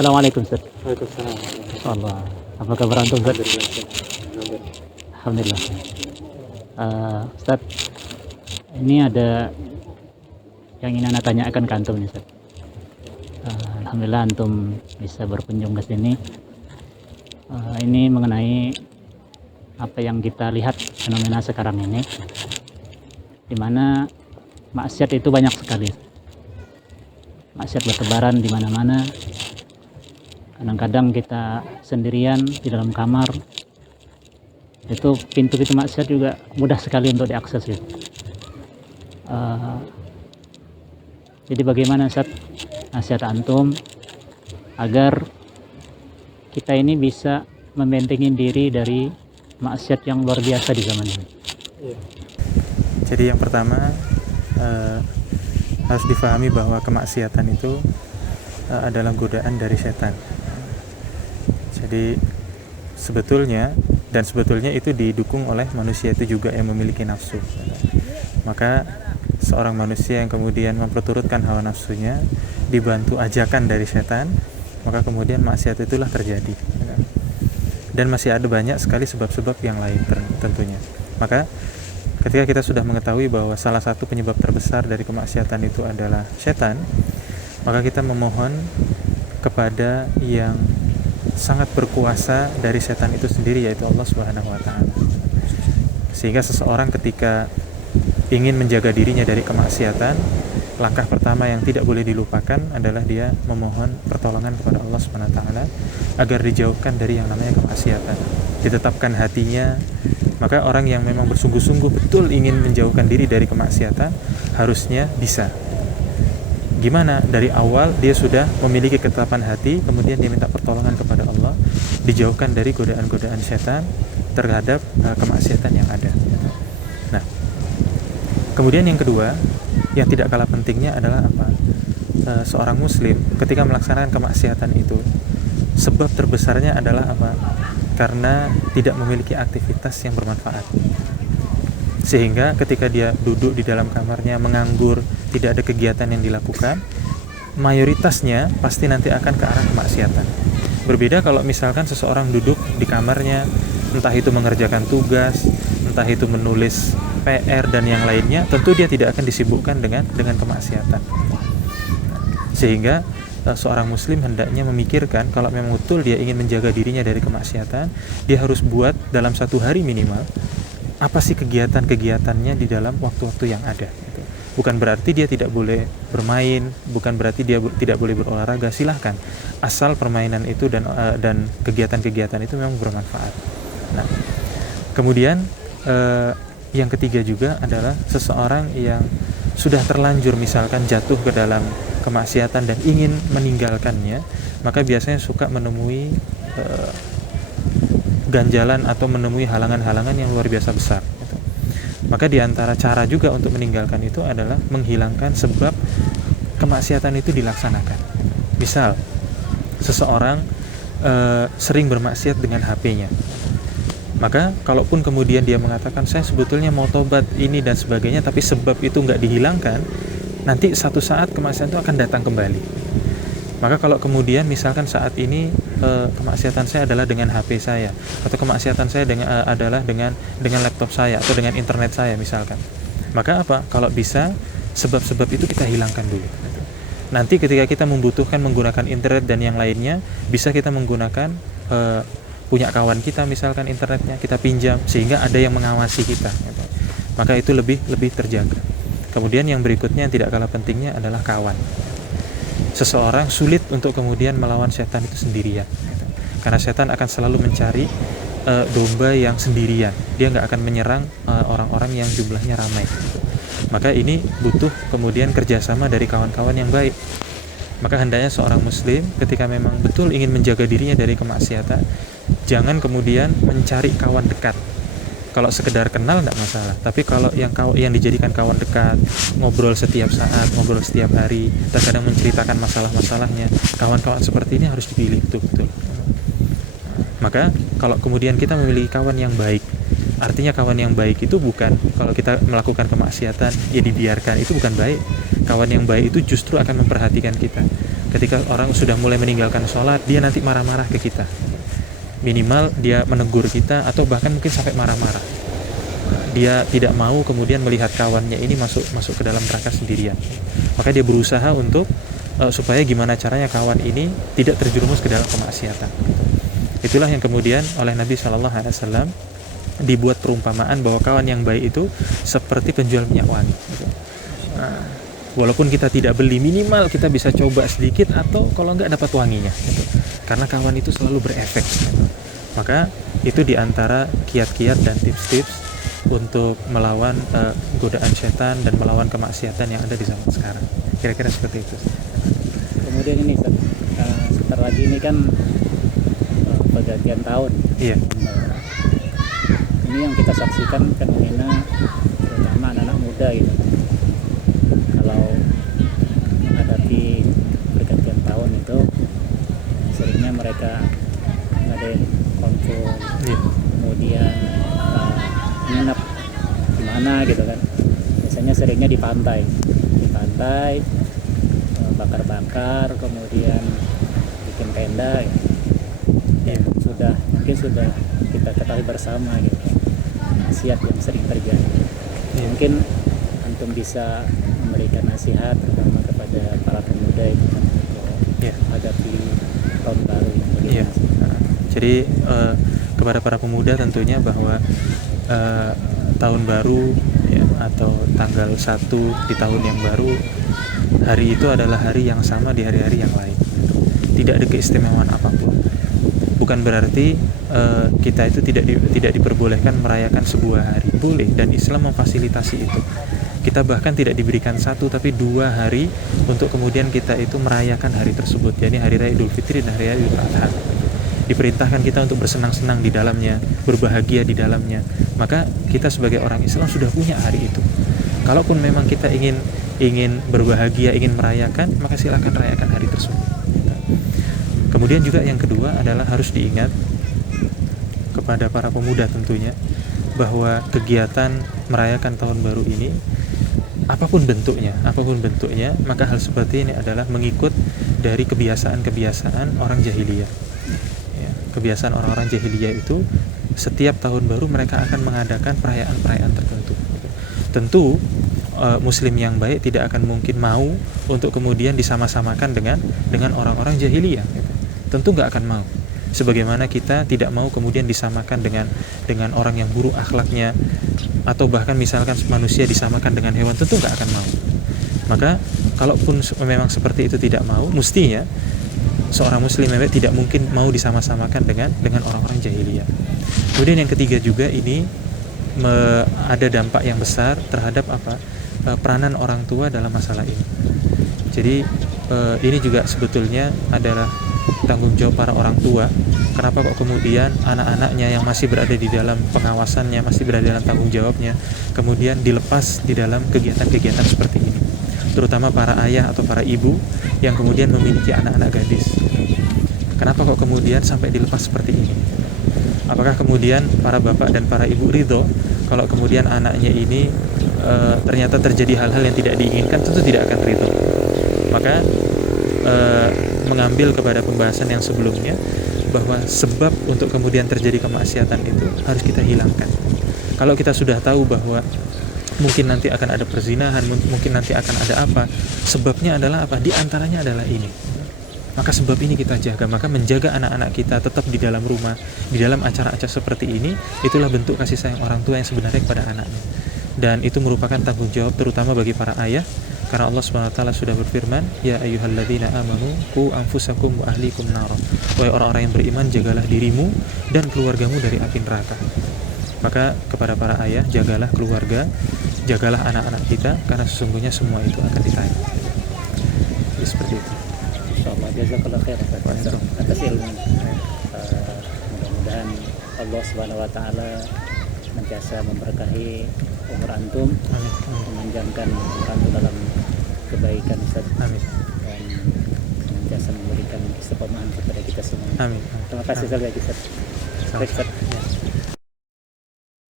Assalamualaikum Ustaz. Waalaikumsalam. Allah. Apa kabar antum Ustaz? Alhamdulillah. Alhamdulillah. Ustaz, ini ada yang ingin Anda tanyakan ke antum nih Ustaz. Alhamdulillah antum bisa berkunjung ke sini. Ini mengenai apa yang kita lihat fenomena sekarang ini, di mana maksiat itu banyak sekali. Maksiat bertebaran di mana-mana. Kadang-kadang kita sendirian di dalam kamar, itu pintu-pintu maksiat juga mudah sekali untuk diakses gitu. Jadi bagaimana Ustaz nasihat antum agar kita ini bisa membentengi diri dari maksiat yang luar biasa di zaman ini? Iya. Jadi yang pertama harus difahami bahwa kemaksiatan itu adalah godaan dari setan. Jadi sebetulnya itu didukung oleh manusia itu juga yang memiliki nafsu. Maka seorang manusia yang kemudian memperturutkan hawa nafsunya dibantu ajakan dari setan, maka kemudian maksiat itulah terjadi. Dan masih ada banyak sekali sebab-sebab yang lain tentunya. Maka ketika kita sudah mengetahui bahwa salah satu penyebab terbesar dari kemaksiatan itu adalah setan, maka kita memohon kepada yang sangat berkuasa dari setan itu sendiri, yaitu Allah Subhanahu wa taala. Sehingga seseorang ketika ingin menjaga dirinya dari kemaksiatan, langkah pertama yang tidak boleh dilupakan adalah dia memohon pertolongan kepada Allah Subhanahu wa taala agar dijauhkan dari yang namanya kemaksiatan. Ditetapkan hatinya, maka orang yang memang bersungguh-sungguh betul ingin menjauhkan diri dari kemaksiatan harusnya bisa. Gimana? Dari awal dia sudah memiliki ketetapan hati, kemudian dia minta pertolongan kepada Allah, dijauhkan dari godaan-godaan setan terhadap kemaksiatan yang ada. Nah, kemudian yang kedua, yang tidak kalah pentingnya adalah apa? Seorang muslim ketika melaksanakan kemaksiatan itu, sebab terbesarnya adalah apa? Karena tidak memiliki aktivitas yang bermanfaat. Sehingga ketika dia duduk di dalam kamarnya menganggur, tidak ada kegiatan yang dilakukan, mayoritasnya pasti nanti akan ke arah kemaksiatan. Berbeda kalau misalkan seseorang duduk di kamarnya, entah itu mengerjakan tugas, entah itu menulis PR dan yang lainnya, tentu dia tidak akan disibukkan dengan kemaksiatan. Sehingga seorang muslim hendaknya memikirkan kalau memang betul dia ingin menjaga dirinya dari kemaksiatan, dia harus buat dalam satu hari minimal apa sih kegiatan-kegiatannya di dalam waktu-waktu yang ada. Bukan berarti dia tidak boleh bermain, bukan berarti dia tidak boleh berolahraga, silahkan, asal permainan itu dan kegiatan-kegiatan itu memang bermanfaat. Nah, kemudian yang ketiga juga adalah seseorang yang sudah terlanjur misalkan jatuh ke dalam kemaksiatan dan ingin meninggalkannya, maka biasanya suka menemui ganjalan atau menemui halangan-halangan yang luar biasa besar. Maka diantara cara juga untuk meninggalkan itu adalah menghilangkan sebab kemaksiatan itu dilaksanakan. Misal, seseorang sering bermaksiat dengan HP-nya. Maka kalaupun kemudian dia mengatakan saya sebetulnya mau tobat ini dan sebagainya, tapi sebab itu nggak dihilangkan, nanti satu saat kemaksiatan itu akan datang kembali. Maka kalau kemudian misalkan saat ini kemaksiatan saya adalah dengan HP saya, atau kemaksiatan saya adalah dengan laptop saya atau dengan internet saya misalkan, maka apa? Kalau bisa sebab-sebab itu kita hilangkan dulu. Nanti ketika kita membutuhkan menggunakan internet dan yang lainnya, bisa kita menggunakan punya kawan kita misalkan internetnya, kita pinjam sehingga ada yang mengawasi kita. Maka itu lebih terjaga. Kemudian yang berikutnya yang tidak kalah pentingnya adalah kawan. Seseorang sulit untuk kemudian melawan setan itu sendirian, karena setan akan selalu mencari domba yang sendirian. Dia nggak akan menyerang orang-orang yang jumlahnya ramai. Maka ini butuh kemudian kerjasama dari kawan-kawan yang baik. Maka hendaknya seorang muslim ketika memang betul ingin menjaga dirinya dari kemaksiatan, jangan kemudian mencari kawan dekat. Kalau sekedar kenal tidak masalah, tapi kalau yang dijadikan kawan dekat, ngobrol setiap saat, ngobrol setiap hari, terkadang menceritakan masalah-masalahnya, kawan-kawan seperti ini harus dipilih betul-betul. Maka kalau kemudian kita memiliki kawan yang baik, artinya kawan yang baik itu bukan kalau kita melakukan kemaksiatan ya dibiarkan, itu bukan baik. Kawan yang baik itu justru akan memperhatikan kita, Ketika orang sudah mulai meninggalkan sholat, dia nanti marah-marah ke kita. Minimal dia menegur kita atau bahkan mungkin sampai marah-marah. Dia tidak mau kemudian melihat kawannya ini masuk ke dalam neraka sendirian. Maka dia berusaha untuk supaya gimana caranya kawan ini tidak terjerumus ke dalam kemaksiatan. Itulah yang kemudian oleh Nabi SAW dibuat perumpamaan bahwa kawan yang baik itu seperti penjual minyak wangi. Nah, walaupun kita tidak beli, minimal kita bisa coba sedikit atau kalau enggak dapat wanginya gitu. Karena kawan itu selalu berefek gitu. Maka itu diantara kiat-kiat dan tips-tips untuk melawan godaan setan dan melawan kemaksiatan yang ada di zaman sekarang. Kira-kira seperti itu. Kemudian ini sebentar lagi ini kan pergantian tahun. Iya. Ini yang kita saksikan fenomena terutama anak-anak muda gitu. Kalau menghadapi pergantian tahun itu seringnya mereka ngadain konvoy, kemudian nginep di mana gitu kan. Biasanya seringnya di pantai, bakar-bakar, kemudian bikin tenda gitu. Mungkin sudah kita ketahui bersama gitu, maksiat yang sering terjadi. Mungkin antum bisa memberikan nasihat terutama kepada para pemuda itu kan, menghadapi tahun baru ini. Jadi kepada para pemuda tentunya bahwa tahun baru ya, atau tanggal 1 di tahun yang baru, hari itu adalah hari yang sama di hari-hari yang lain. Tidak ada keistimewaan apapun. Bukan berarti kita itu tidak diperbolehkan merayakan sebuah hari. Boleh, dan Islam memfasilitasi itu. Kita bahkan tidak diberikan 1 tapi 2 hari untuk kemudian kita itu merayakan hari tersebut, yakni hari raya Idul Fitri dan hari raya Idul Adha. Diperintahkan kita untuk bersenang-senang di dalamnya, berbahagia di dalamnya. Maka kita sebagai orang Islam sudah punya hari itu. Kalaupun memang kita ingin berbahagia, ingin merayakan, maka silakan rayakan hari tersebut. Kemudian juga yang kedua adalah harus diingat kepada para pemuda tentunya bahwa kegiatan merayakan tahun baru ini apapun bentuknya, maka hal seperti ini adalah mengikut dari kebiasaan-kebiasaan orang jahiliyah. Ya, kebiasaan orang-orang jahiliyah itu setiap tahun baru mereka akan mengadakan perayaan-perayaan tertentu. Tentu Muslim yang baik tidak akan mungkin mau untuk kemudian disama-samakan dengan orang-orang jahiliyah. Tentu nggak akan mau. Sebagaimana kita tidak mau kemudian disamakan dengan orang yang buruk akhlaknya, atau bahkan misalkan manusia disamakan dengan hewan, tentu nggak akan mau. Maka kalaupun memang seperti itu tidak mau, mestinya seorang muslim tidak mungkin mau disama-samakan dengan orang-orang jahiliyah. Kemudian yang ketiga juga ini ada dampak yang besar terhadap peranan orang tua dalam masalah ini. Jadi ini juga sebetulnya adalah tanggung jawab para orang tua. Kenapa kok kemudian anak-anaknya yang masih berada di dalam pengawasannya, masih berada dalam tanggung jawabnya, kemudian dilepas di dalam kegiatan-kegiatan seperti ini, terutama para ayah atau para ibu yang kemudian memiliki anak-anak gadis. Kenapa kok kemudian sampai dilepas seperti ini? Apakah kemudian para bapak dan para ibu ridho kalau kemudian anaknya ini ternyata terjadi hal-hal yang tidak diinginkan? Tentu tidak akan ridho. Maka mengambil kepada pembahasan yang sebelumnya bahwa sebab untuk kemudian terjadi kemaksiatan itu harus kita hilangkan. Kalau kita sudah tahu bahwa mungkin nanti akan ada perzinahan, mungkin nanti akan ada apa, sebabnya adalah apa? Di antaranya adalah ini. Maka sebab ini kita jaga. Maka menjaga anak-anak kita tetap di dalam rumah, di dalam acara-acara seperti ini, itulah bentuk kasih sayang orang tua yang sebenarnya kepada anaknya. Dan itu merupakan tanggung jawab terutama bagi para ayah, karena Allah SWT sudah berfirman, ya ayyuhalladzina amanu qu anfusakum wa ahlikum nara. Wahai orang-orang yang beriman, jagalah dirimu dan keluargamu dari api neraka. Maka kepada para ayah, jagalah keluarga, jagalah anak-anak kita, karena sesungguhnya semua itu akan ditanya. Jadi seperti itu. Insyaallah, jazakallahu khair atas ilmu. Mudah-mudahan Allah SWT senantiasa memberkahi umur antum, memanjangkan umur antum dalam kebaikan, Ustaz. Amin. Dan senantiasa memberikan istiqomahan kepada kita semua. Amin. Terima kasih sekali lagi, Ustaz. Sama-sama.